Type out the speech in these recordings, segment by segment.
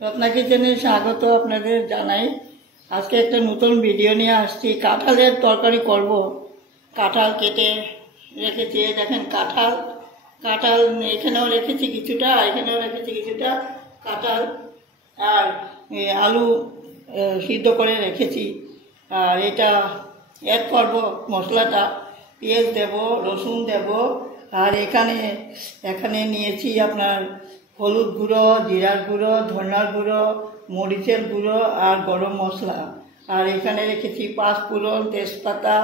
রত্না কিচেনে স্বাগত আপনাদের জানাই। আজকে একটা নতুন ভিডিও নিয়ে আসছি। কাঁঠালের তরকারি করব। কাঁঠাল কেটে রেখেছি, দেখেন কাঁঠাল এখানেও রেখেছি কিছুটা, এখানেও রেখেছি কিছুটা কাঁঠাল, আর আলু সিদ্ধ করে রেখেছি। আর এটা অ্যাড করব মশলাটা, পেঁয়াজ দেব, রসুন দেব, আর এখানে নিয়েছি আপনার হলুদ গুঁড়ো, জিরার গুঁড়ো, ধনিয়ার গুঁড়ো, মরিচের গুঁড়ো আর গরম মশলা। আর এখানে রেখেছি পাঁচফোড়ন, তেজপাতা,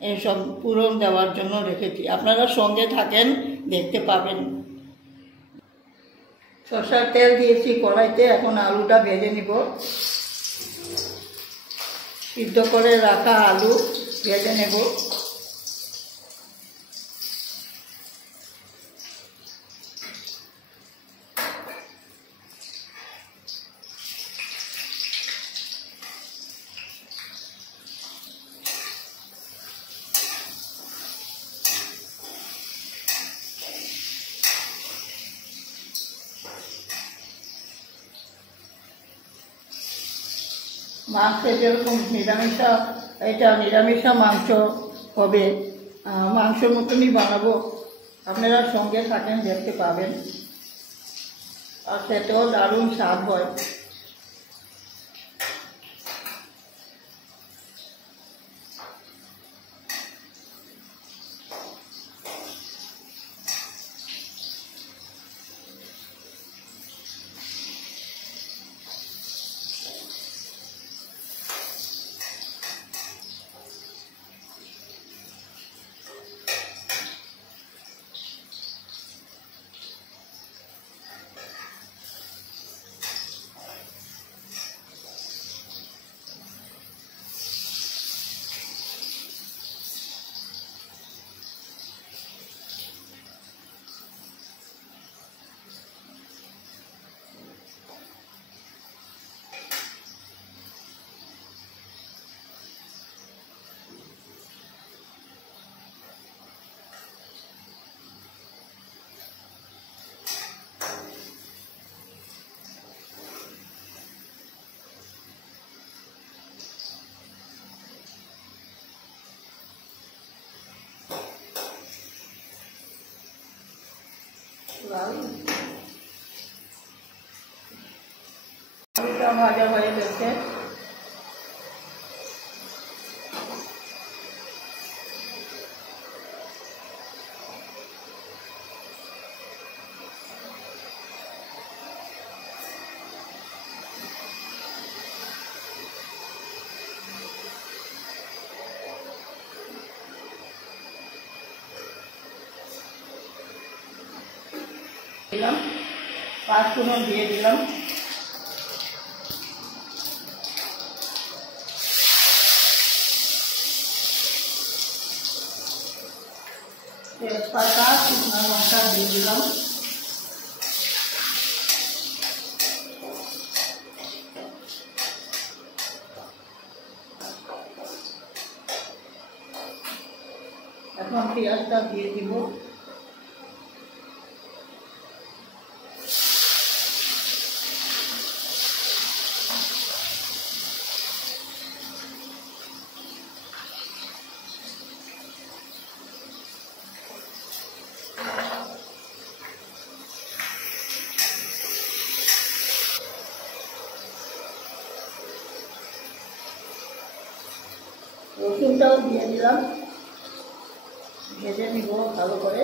এসব ফোড়ন দেওয়ার জন্য রেখেছি। আপনারা সঙ্গে থাকেন, দেখতে পাবেন। সরষের তেল দিয়েছি কড়াইতে, এখন আলুটা ভেজে নিব। সিদ্ধ করে রাখা আলু ভেজে নেব। মাংসে যেরকম নিরামিষ মাংস হবে, মাংসের মতনই বানাবো। আপনারা সঙ্গে থাকেন, দেখতে পাবেন। আর খেতেও দারুণ স্বাদ হয়। আলুটা ভাজা হয়ে গেছে। দিলাম পাঁচফোড়ন দিয়ে দিলাম, তেজপাতা, শুকনো লঙ্কা দিয়ে দিলাম, এখন পেঁয়াজটা দিয়ে দিব। রসুনটাও দিয়ে দিলাম, ভেজে নিব ভালো করে।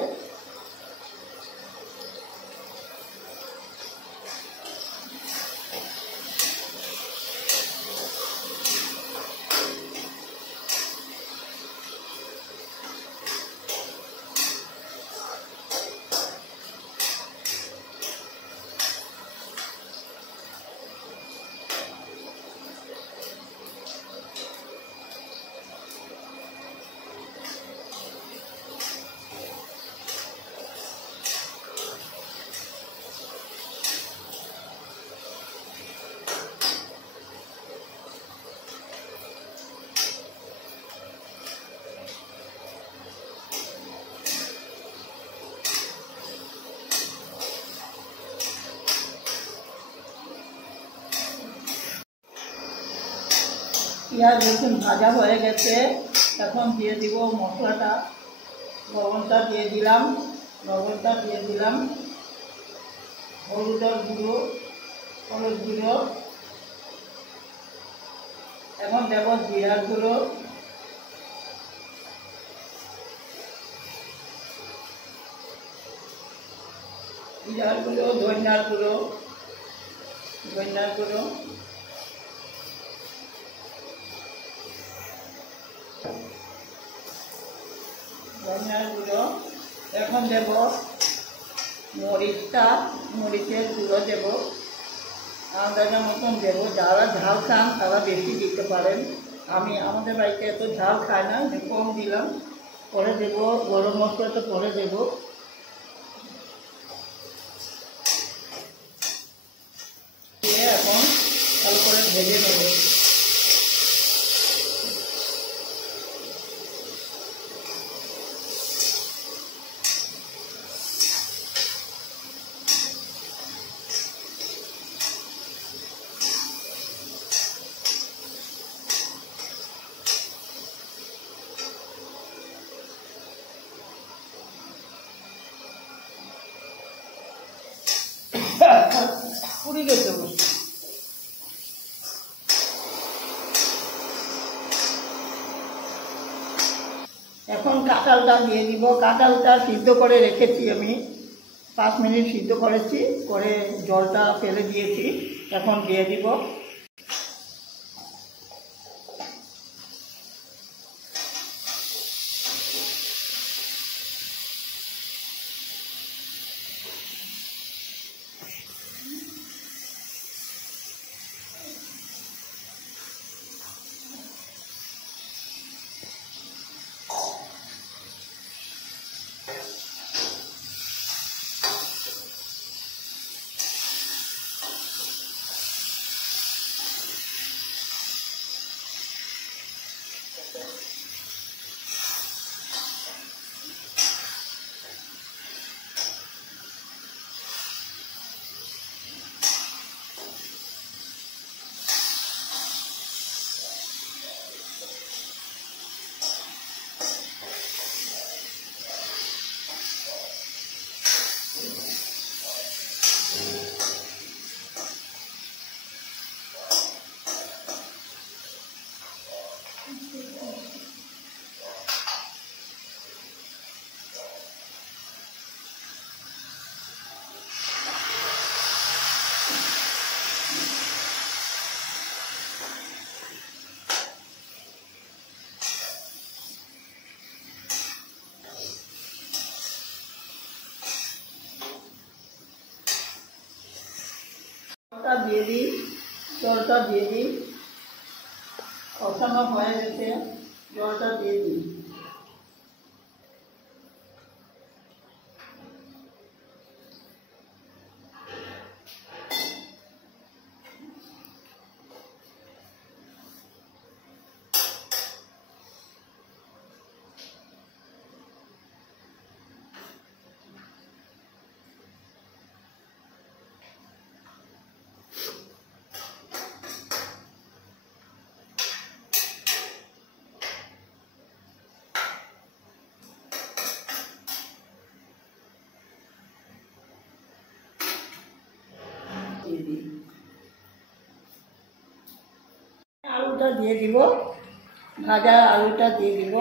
পেঁয়াজ রসুন ভাজা হয়ে গেছে, এখন দিয়ে দিব মশলাটা। লবণটা দিয়ে দিলাম, হলুদের গুঁড়ো, হলুদ গুঁড়ো, এখন দেব জিরার গুঁড়ো, ধনিয়ার গুঁড়ো, এখন দেব মরিচের গুঁড়ো দেব, আন্দাজের মতন দেব। যারা ঝাল খান তারা বেশি দিতে পারেন, আমাদের বাড়িতে এত ঝাল খায় না, কম দিলাম। পরে দেব গরম মশলাটা, পরে দেব। এখন ভালো করে ভেজে নেব। পুড়ে গেছে। এখন কাঁঠালটা দিয়ে দিব। কাঁঠালটা সিদ্ধ করে রেখেছি আমি, 5 মিনিট সিদ্ধ করেছি, করে জলটা ফেলে দিয়েছি। এখন দিয়ে দিব। জলটা দিয়ে দিই, কষানো হয়ে গেছে, জলটা দিয়ে দিই। আলুটা দিয়ে দিব, ভাজা আলুটা দিয়ে দিব।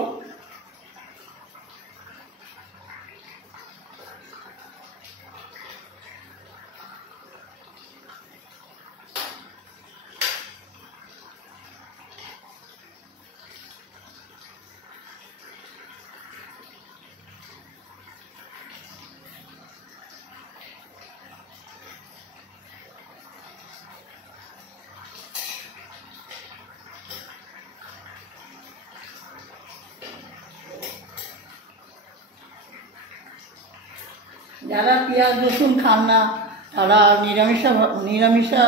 যারা পেঁয়াজ রসুন খান না তারা নিরামিষা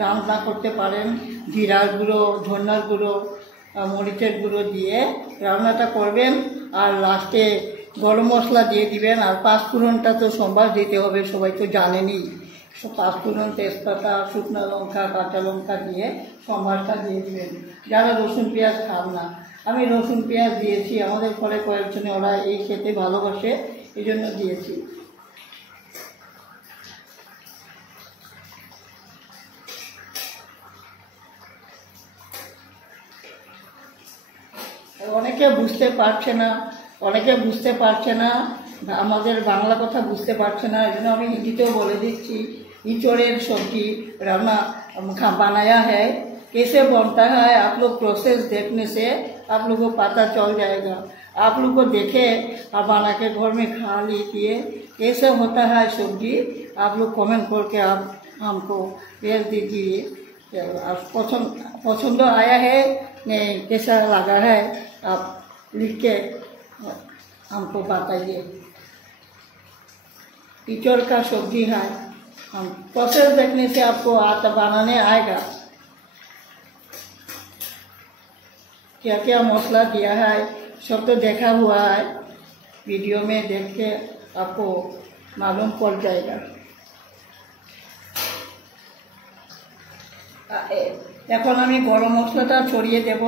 রান্না করতে পারেন। জিরার গুঁড়ো, ধনিয়ার গুঁড়ো, মরিচের গুঁড়ো দিয়ে রান্নাটা করবেন, আর লাস্টে গরম মশলা দিয়ে দিবেন। আর 5 ফোড়নটা তো সোমবার দিতে হবে, সবাই তো জানেনই। পাঁচফোড়ন, তেজপাতা, শুকনো লঙ্কা, কাঁচা লঙ্কা দিয়ে সম্বারটা দিয়ে দিবেন। যারা রসুন পেঁয়াজ খান না, আমি রসুন পেঁয়াজ দিয়েছি, আমাদের ঘরে কয়েকজনে ওরা এই খেতে ভালোবাসে, এই জন্য দিয়েছি। অনেকে বুঝতে পারছে না, আমাদের বাংলা কথা বুঝতে পারছে না, এই জন্য আমি হিন্দিতেও বলে দিচ্ছি। इचोड़े सब्जी रान्ना बनाया है, कैसे बनता है आप लोग प्रोसेस देखने से आप लोग को पता चल जाएगा। आप लोग को देखे और बना के घर में खा लीजिए कैसे होता है सब्जी। आप लोग कमेंट करके आप हमको भेज दीजिए। पसंद आया है नहीं, कैसा लगा है आप लिख के हमको बताइए। इचोड़ का सब्जी है, हम प्रोसेस देखने से आपको आता बनाने आएगा। क्या क्या मसाला दिया है सब तो देखा हुआ है, वीडियो में देख के आपको मालूम पड़ जाएगा। এখন আমি গরম মশলাটা ছড়িয়ে দেব।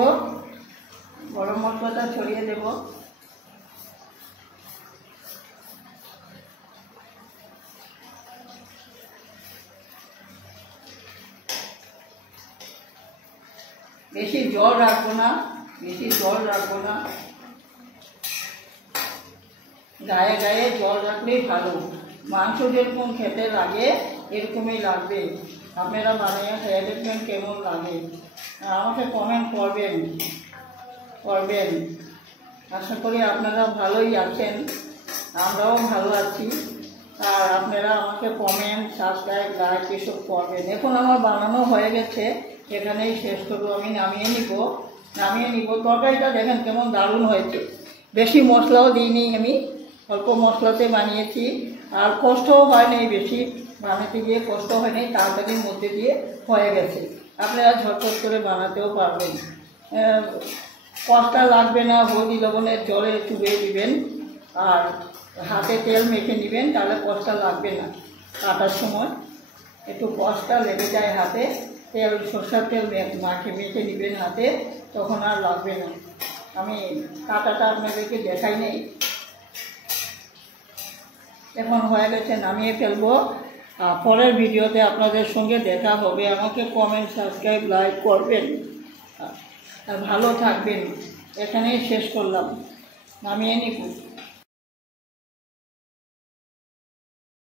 বেশি জল রাখবো না, গায়ে গায়ে জল রাখলেই ভালো। মাংস যেরকম খেতে লাগে এরকমই লাগবে। আপনারা বানিয়ে খেয়ে দেখবেন কেমন লাগে, আমাকে কমেন্ট করবেন। আশা করি আপনারা ভালোই আছেন, আমরাও ভালো আছি। আর আপনারা আমাকে কমেন্ট, সাবস্ক্রাইব, লাইক এসব করবেন। এখন আমার বানানো হয়ে গেছে, এখানেই শেষ করবো। আমি নামিয়ে নিব। তরকারিটা দেখেন কেমন দারুণ হয়েছে। বেশি মশলাও দিইনি, আমি অল্প মশলাতে বানিয়েছি। আর কষ্টও হয় নাই, বেশি বানাতে গিয়ে কষ্ট হয় নাই, তাড়াতাড়ির মধ্যে দিয়ে হয়ে গেছে। আপনারা ঝটপট করে বানাতেও পারবেন, কষ্টা লাগবে না। হলদি লবণের জলে চুবিয়ে দিবেন আর হাতে তেল মেখে নেবেন, তাহলে কষ্টা লাগবে না। কাটার সময় একটু কষ্টা লেগে যায় হাতে, সরষের তেল মেখে নেবেন হাতে, তখন আর লাগবে না। আমি কাটাটা আপনাদেরকে দেখাই নেই। এখন হয়ে গেছে, নামিয়ে ফেলবো। পরের ভিডিওতে আপনাদের সঙ্গে দেখা হবে। আমাকে কমেন্ট, সাবস্ক্রাইব, লাইক করবেন আর ভালো থাকবেন। এখানেই শেষ করলাম, নামিয়ে নিব।